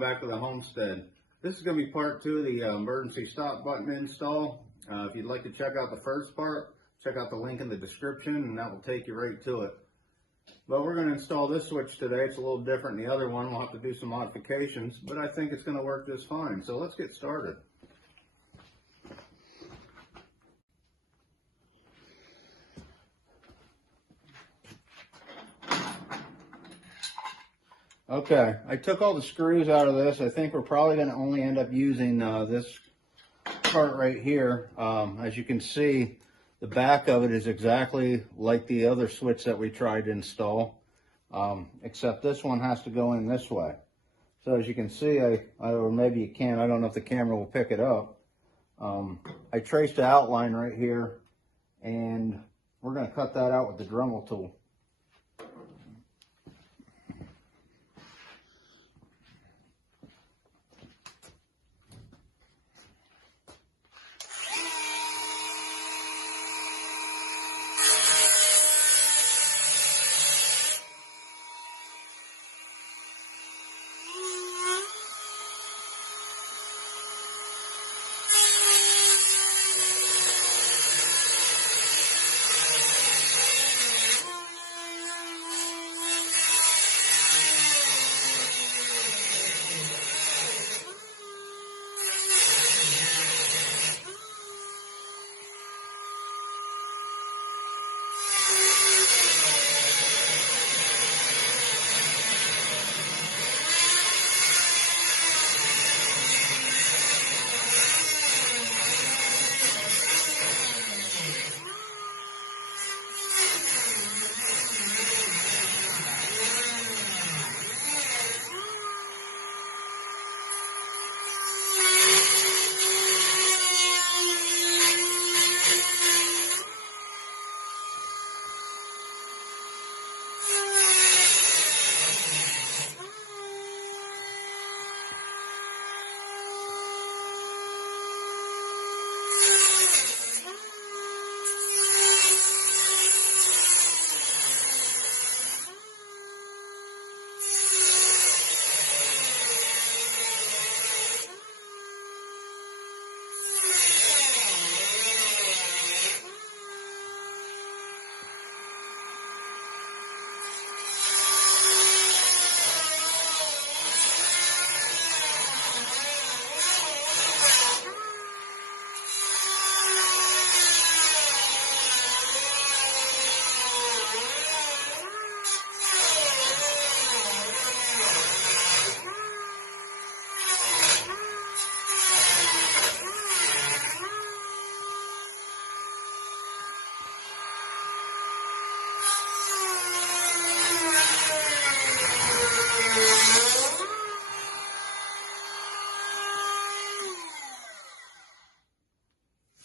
back to the homestead. This is going to be part 2 of the emergency stop button install. If you'd like to check out the first part, check out the link in the description and that will take you right to it. But we're going to install this switch today. It's a little different than the other one. We'll have to do some modifications, but I think it's going to work just fine. So let's get started. Okay, I took all the screws out of this. I think we're probably going to only end up using this part right here. As you can see, the back of it is exactly like the other switch that we tried to install, except this one has to go in this way. So as you can see, or maybe you can, I don't know if the camera will pick it up. I traced the outline right here, and we're going to cut that out with the Dremel tool.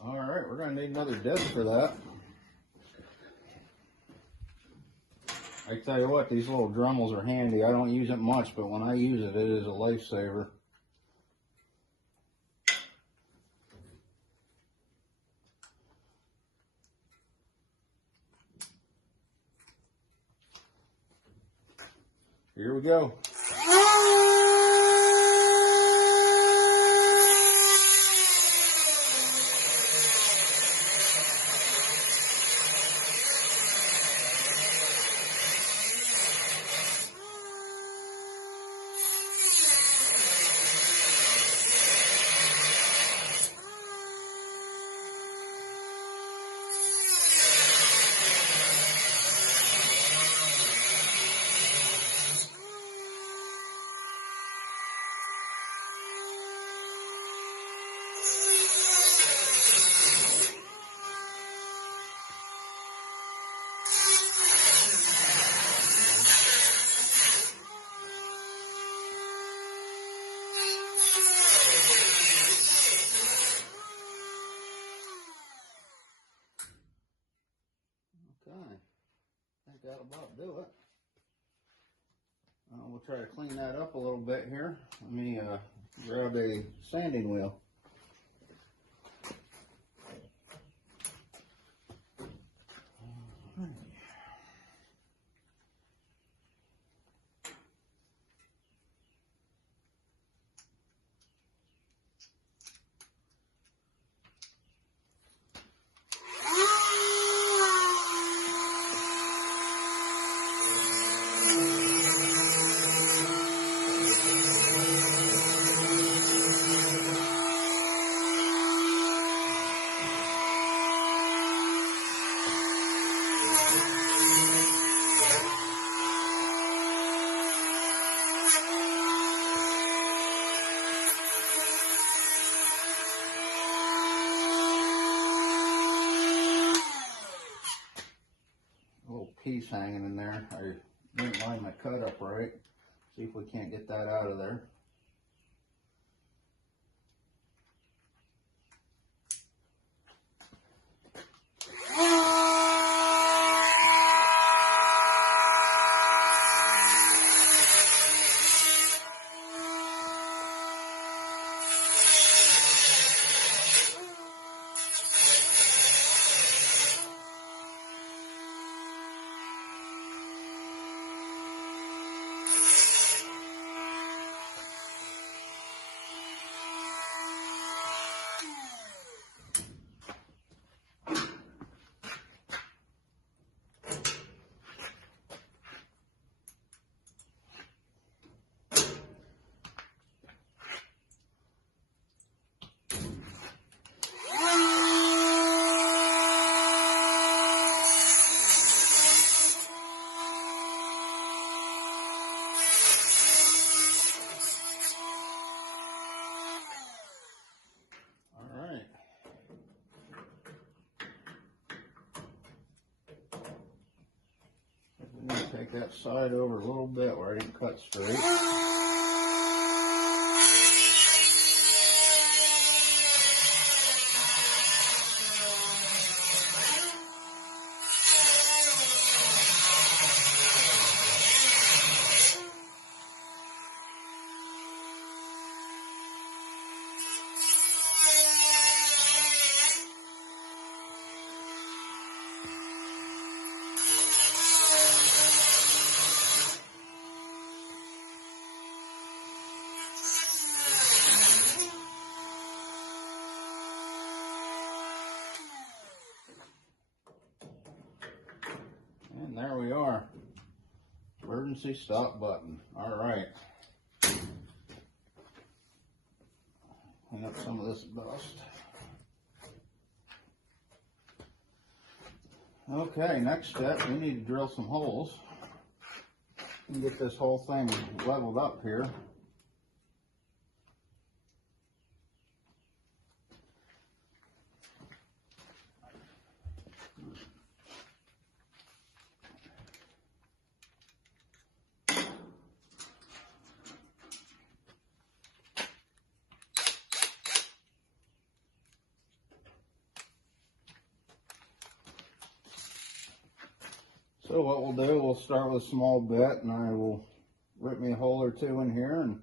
Alright, we're going to need another disc for that. I tell you what, these little Dremels are handy. I don't use it much, but when I use it, it is a lifesaver. Here we go. I think that'll about do it. We'll try to clean that up a little bit here. Let me grab a sanding wheel. piece hanging in there. I didn't line my cut up right. See if we can't get that out of there. Take that side over a little bit where I didn't cut straight. And there we are. Emergency stop button. All right. Clean up some of this dust. Okay, next step, we need to drill some holes and get this whole thing leveled up here. So what we'll do, we'll start with a small bit, and I will rip me a hole or two in here and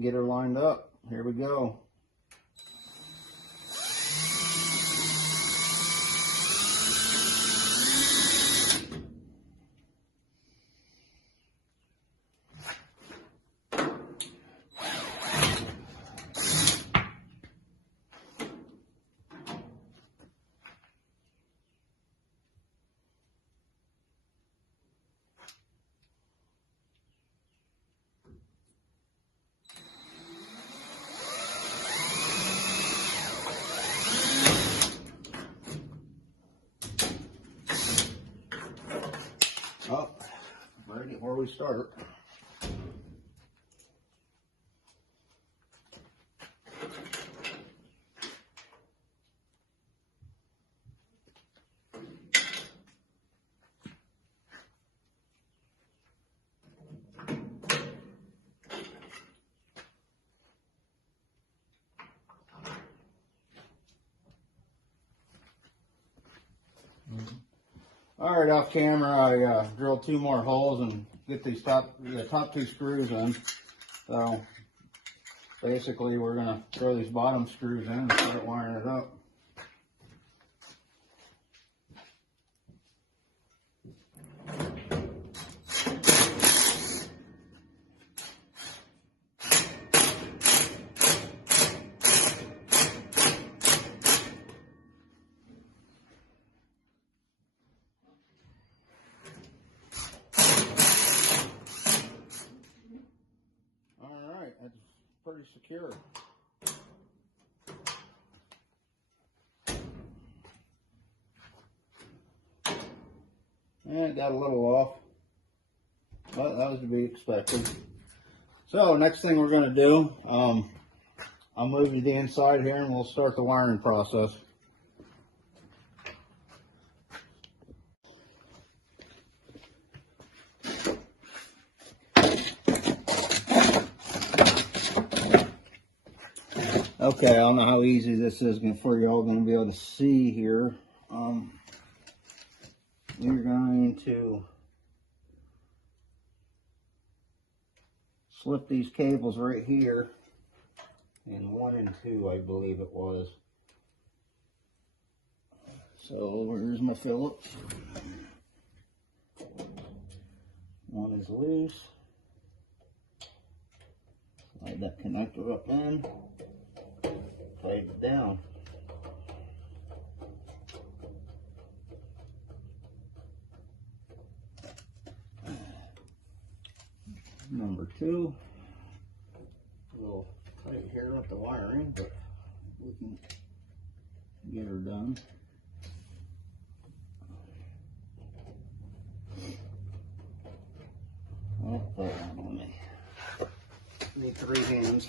get her lined up. Here we go. Oh, better get where we start. All right, off camera, I drilled 2 more holes and get these top 2 screws in. So basically, we're gonna throw these bottom screws in and start wiring it up. That's pretty secure. And it got a little off, but that was to be expected. So next thing we're going to do, I'll move you to the inside here and we'll start the wiring process. Okay, I don't know how easy this is for you all going to be able to see here. We're going to slip these cables right here in 1 and 2, I believe it was. So here's my Phillips. One is loose. Slide that connector up in. Tighten it down. Number 2. A little tight here with the wiring, but we can get her done. Oh, hold on me. Need 3 hands.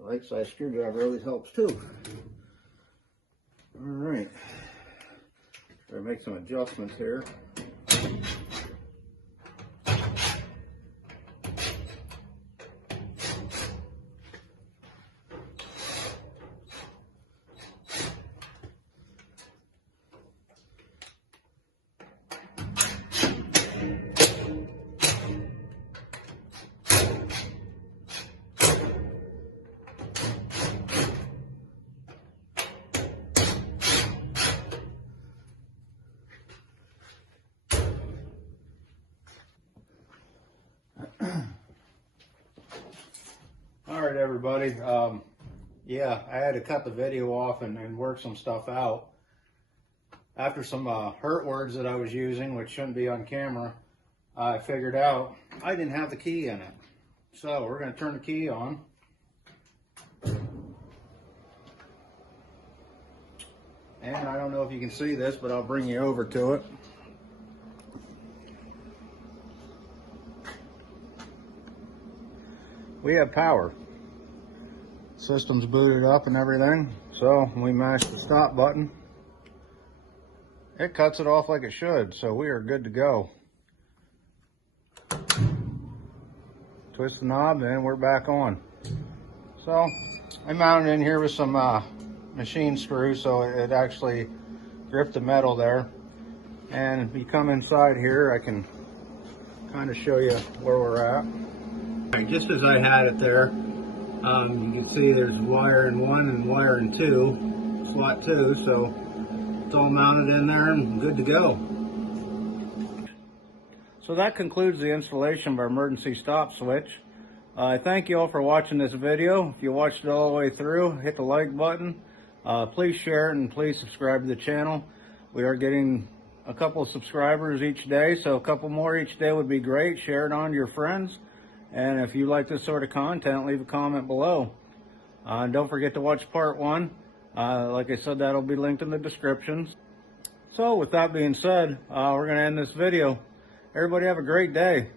Right side screwdriver always helps too. All right, try to make some adjustments here. All right, everybody. Yeah, I had to cut the video off and work some stuff out. After some hurt words that I was using, which shouldn't be on camera, I figured out I didn't have the key in it. So we're going to turn the key on. And I don't know if you can see this, but I'll bring you over to it. We have power. System's booted up and everything. So we mash the stop button. It cuts it off like it should, so we are good to go. Twist the knob and we're back on. So I mounted in here with some machine screws so it actually gripped the metal there. And if you come inside here, I can kind of show you where we're at. Right, just as I had it there, you can see there's wire in 1 and wire in 2, slot 2, so it's all mounted in there and good to go. So that concludes the installation of our emergency stop switch. I thank you all for watching this video. If you watched it all the way through, hit the like button. Please share it and please subscribe to the channel. We are getting a couple of subscribers each day, so a couple more each day would be great. Share it on to your friends. And if you like this sort of content, leave a comment below. And don't forget to watch part 1. Like I said, that'll be linked in the descriptions. So with that being said, we're going to end this video. Everybody have a great day.